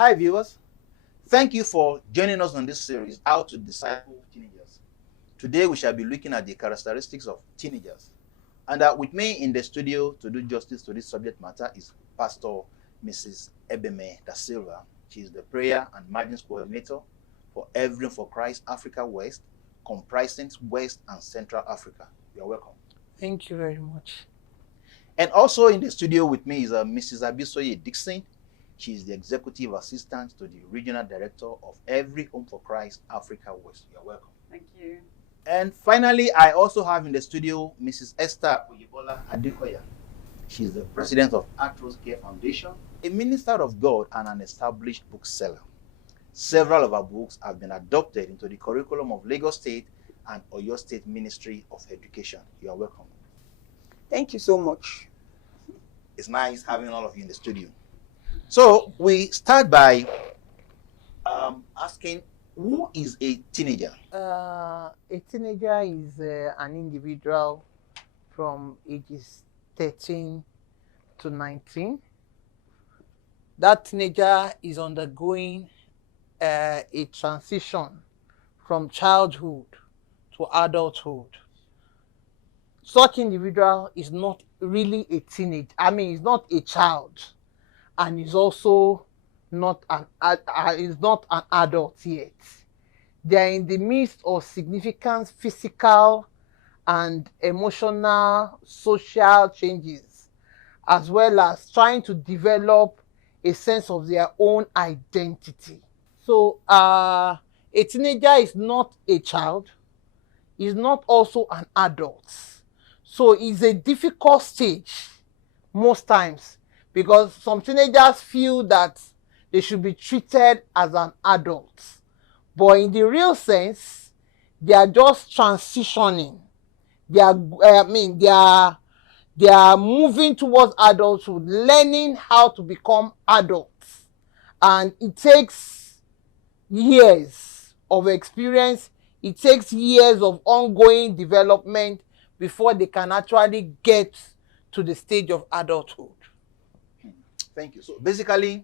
Hi viewers, thank you for joining us on this series, How to Disciple Teenagers. Today we shall be looking at the characteristics of teenagers. And with me in the studio to do justice to this subject matter is Pastor Mrs. Ebeme Da Silva. She is the prayer and margins coordinator for Everything for Christ Africa West, comprising West and Central Africa. You are welcome. Thank you very much. And also in the studio with me is Mrs. Abisoye Dixon. She is the executive assistant to the regional director of Every Home for Christ Africa West. You're welcome. Thank you. And finally, I also have in the studio Mrs. Esther Oyibola Adekoya. She is the president of Atros Care Foundation, a minister of God and an established bookseller. Several of her books have been adopted into the curriculum of Lagos State and Oyo State Ministry of Education. You are welcome. Thank you so much. It's nice having all of you in the studio. So we start by asking, who is a teenager? A teenager is an individual from ages 13 to 19. That teenager is undergoing a transition from childhood to adulthood. Such individual is not really a teenager. He's not a child, and is also not an adult yet. They are in the midst of significant physical and emotional, social changes, as well as trying to develop a sense of their own identity. So a teenager is not a child, is not also an adult. So it's a difficult stage most times, because some teenagers feel that they should be treated as an adult. But in the real sense, they are just transitioning. They are moving towards adulthood, learning how to become adults. And it takes years of experience. It takes years of ongoing development before they can actually get to the stage of adulthood. Thank you. So basically,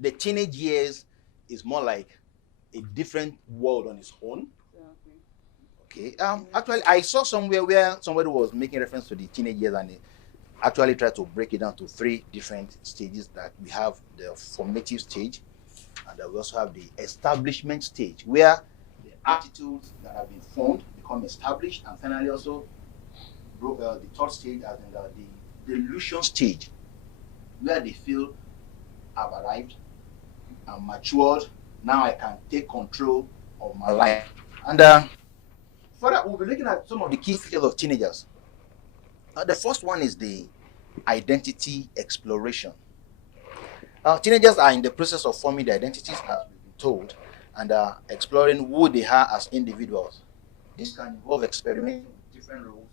the teenage years is more like a different world on its own. Okay. Actually, I saw somewhere where somebody was making reference to the teenage years, and they actually tried to break it down to 3 different stages. That we have the formative stage, and we also have the establishment stage, where the attitudes that have been formed become established, and finally also the 3rd stage, as in the delusion stage, where they feel I've arrived, I'm matured, now I can take control of my life. And further, we'll be looking at some of the key features of teenagers. The first one is the identity exploration. Teenagers are in the process of forming their identities, as we've been told, and exploring who they are as individuals. This can involve experimenting with different roles,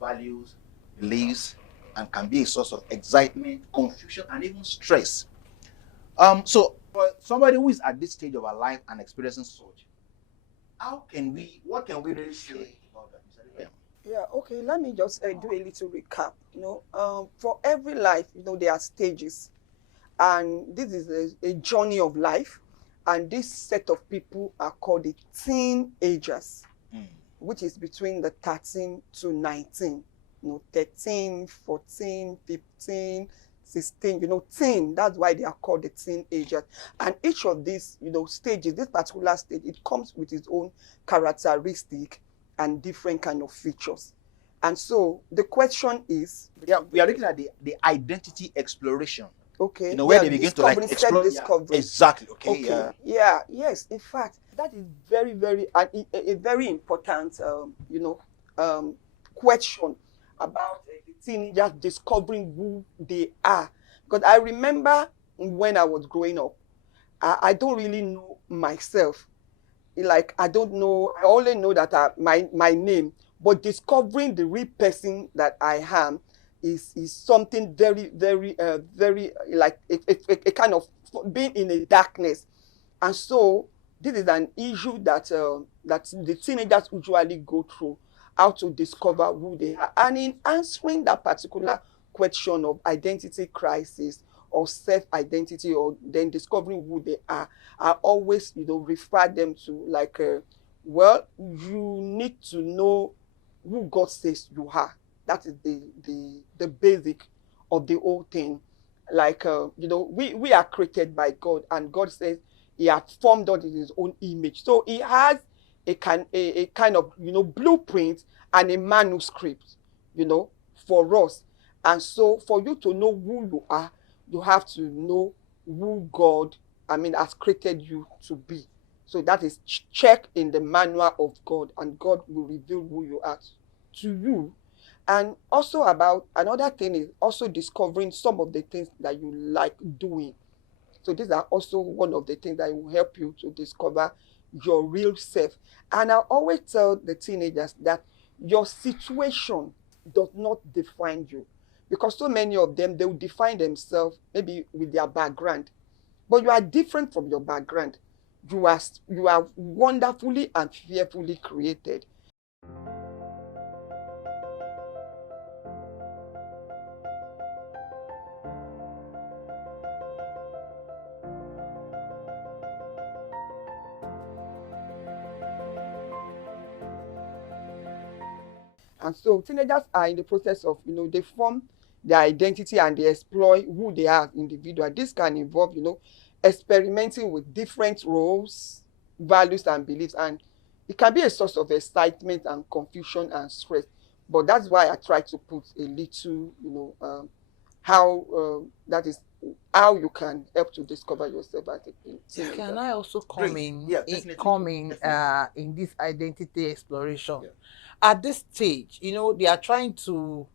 values, beliefs, and can be a source of excitement, confusion, and even stress. So for somebody who is at this stage of our life and experiencing such, what can we really say about that? Yeah, okay, let me just do a little recap. For every life, there are stages. And this is a journey of life. And this set of people are called the teenagers, which is between the 13 to 19. 13, 14, 15, 16, teen, that's why they are called the teenagers. And each of these, stages, this particular stage, it comes with its own characteristic and different kind of features. And so the question is... Yeah, we are looking at the identity exploration. Okay. Where they begin to explore. Discovery. Exactly. Okay. Okay. Yeah. Yes. In fact, that is very, very a very important, question about the teenagers discovering who they are. Because I remember when I was growing up, I don't really know myself. Like, I don't know, I only know that my name, but discovering the real person that I am is something very, very, very, like a kind of being in a darkness. And so this is an issue that the teenagers usually go through, how to discover who they are. And in answering that particular question of identity crisis or self-identity, or then discovering who they are, I always, refer them to like, well, you need to know who God says you are. That is the basic of the whole thing. Like, we are created by God, and God says he has formed us in his own image. So he has a kind of, blueprint and a manuscript, for us. And so for you to know who you are, you have to know who God, has created you to be. So that is check in the manual of God, and God will reveal who you are to you. And also about another thing is also discovering some of the things that you like doing. So these are also one of the things that will help you to discover your real self. And I always tell the teenagers that your situation does not define you, because so many of them, they will define themselves maybe with their background, but you are different from your background. You are wonderfully and fearfully created. And so teenagers are in the process of, they form their identity and they explore who they are as individuals. This can involve, experimenting with different roles, values, and beliefs. And it can be a source of excitement and confusion and stress. But that's why I try to put a little, that is how you can help to discover yourself as a teenager. Can I also come in this identity exploration? Yeah. At this stage, they are trying to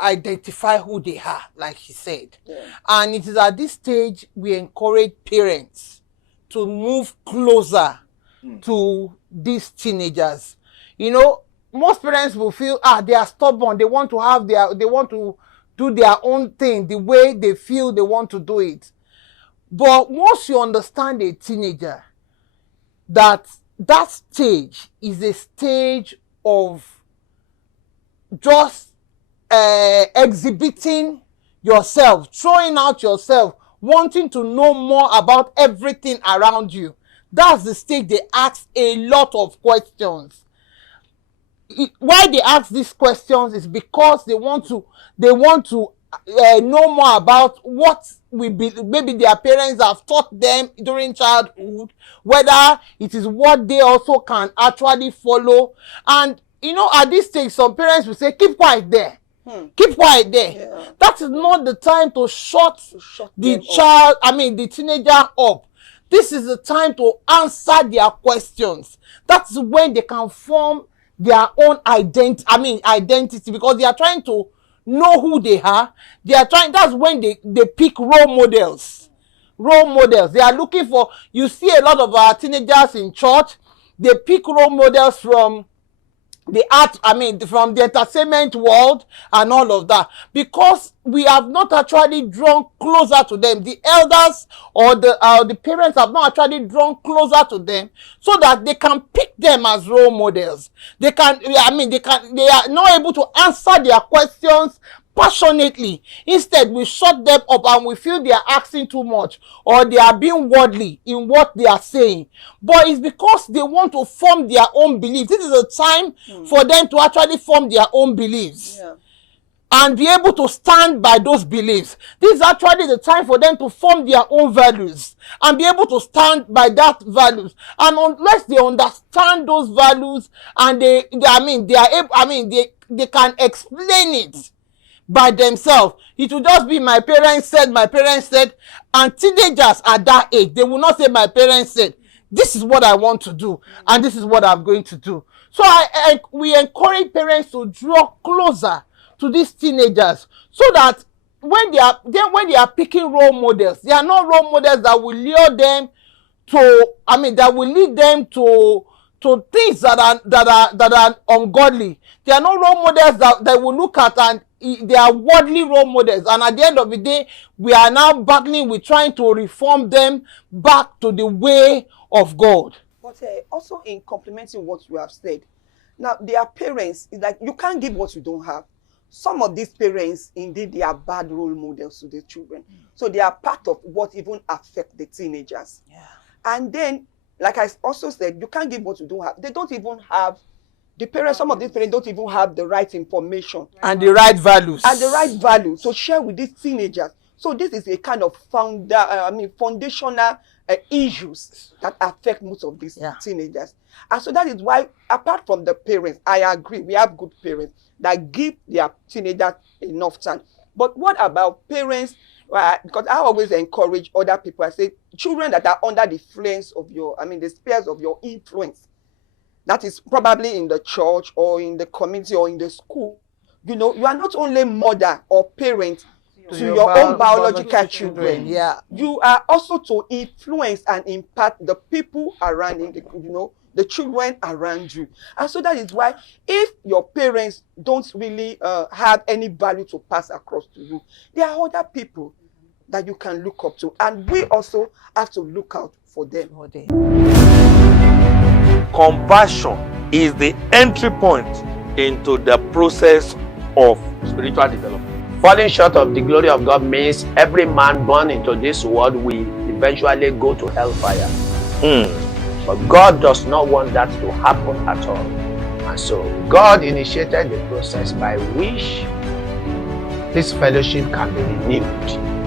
identify who they are, like he said. Yeah. And it is at this stage we encourage parents to move closer to these teenagers. Most parents will feel, they are stubborn. They want to do their own thing the way they feel they want to do it. But once you understand a teenager, that stage is a stage of just exhibiting yourself, throwing out yourself, wanting to know more about everything around you. That's the stage they ask a lot of questions. Why they ask these questions is because they want to know more about what maybe their parents have taught them during childhood, whether it is what they also can actually follow. And at this stage, some parents will say, keep quiet there. Keep quiet there. Yeah. That is not the time to shut the them child, the teenager up. This is the time to answer their questions. That's when they can form their own identity, because they are trying to know who they are. That's when they pick role models. They are looking for, you see a lot of our teenagers in church, they pick role models from the art, from the entertainment world and all of that, because we have not actually drawn closer to them. The elders or the parents have not actually drawn closer to them so that they can pick them as role models. They are not able to answer their questions passionately. Instead, we shut them up and we feel they are asking too much, or they are being worldly in what they are saying. But it's because they want to form their own beliefs. This is a time for them to actually form their own beliefs. Yeah. And be able to stand by those beliefs. This is actually the time for them to form their own values and be able to stand by that values. And unless they understand those values and they can explain it by themselves, it will just be my parents said, and teenagers at that age, they will not say my parents said. This is what I want to do, and this is what I'm going to do. So we encourage parents to draw closer to these teenagers, so that when they are picking role models, they are not role models that will lure them to, that will lead them to things that are ungodly. They are not role models that will look at, and they are worldly role models. And at the end of the day, we are now battling with trying to reform them back to the way of God. But also in complementing what you have said, now their parents, is like, you can't give what you don't have. some of these parents, indeed, they are bad role models to the children. So they are part of what even affect the teenagers. Yeah. And then, like I also said, you can't give what you don't have. They don't even have, the parents, some of these parents don't even have the right information. And the right values. And the right value to share with these teenagers. So this is a kind of foundational issues that affect most of these teenagers. And so that is why, apart from the parents, I agree, we have good parents that give their teenagers enough time. But what about parents? Because I always encourage other people, I say, children that are under the influence of the spheres of your influence, that is probably in the church or in the community or in the school, you are not only mother or parent to your own biological children. Yeah. You are also to influence and impact the people around you, the children around you. And so that is why, if your parents don't really have any value to pass across to you, there are other people that you can look up to. And we also have to look out for them. Conversion is the entry point into the process of spiritual development. Falling short of the glory of God means every man born into this world will eventually go to hellfire. But God does not want that to happen at all. And so God initiated the process by which this fellowship can be renewed.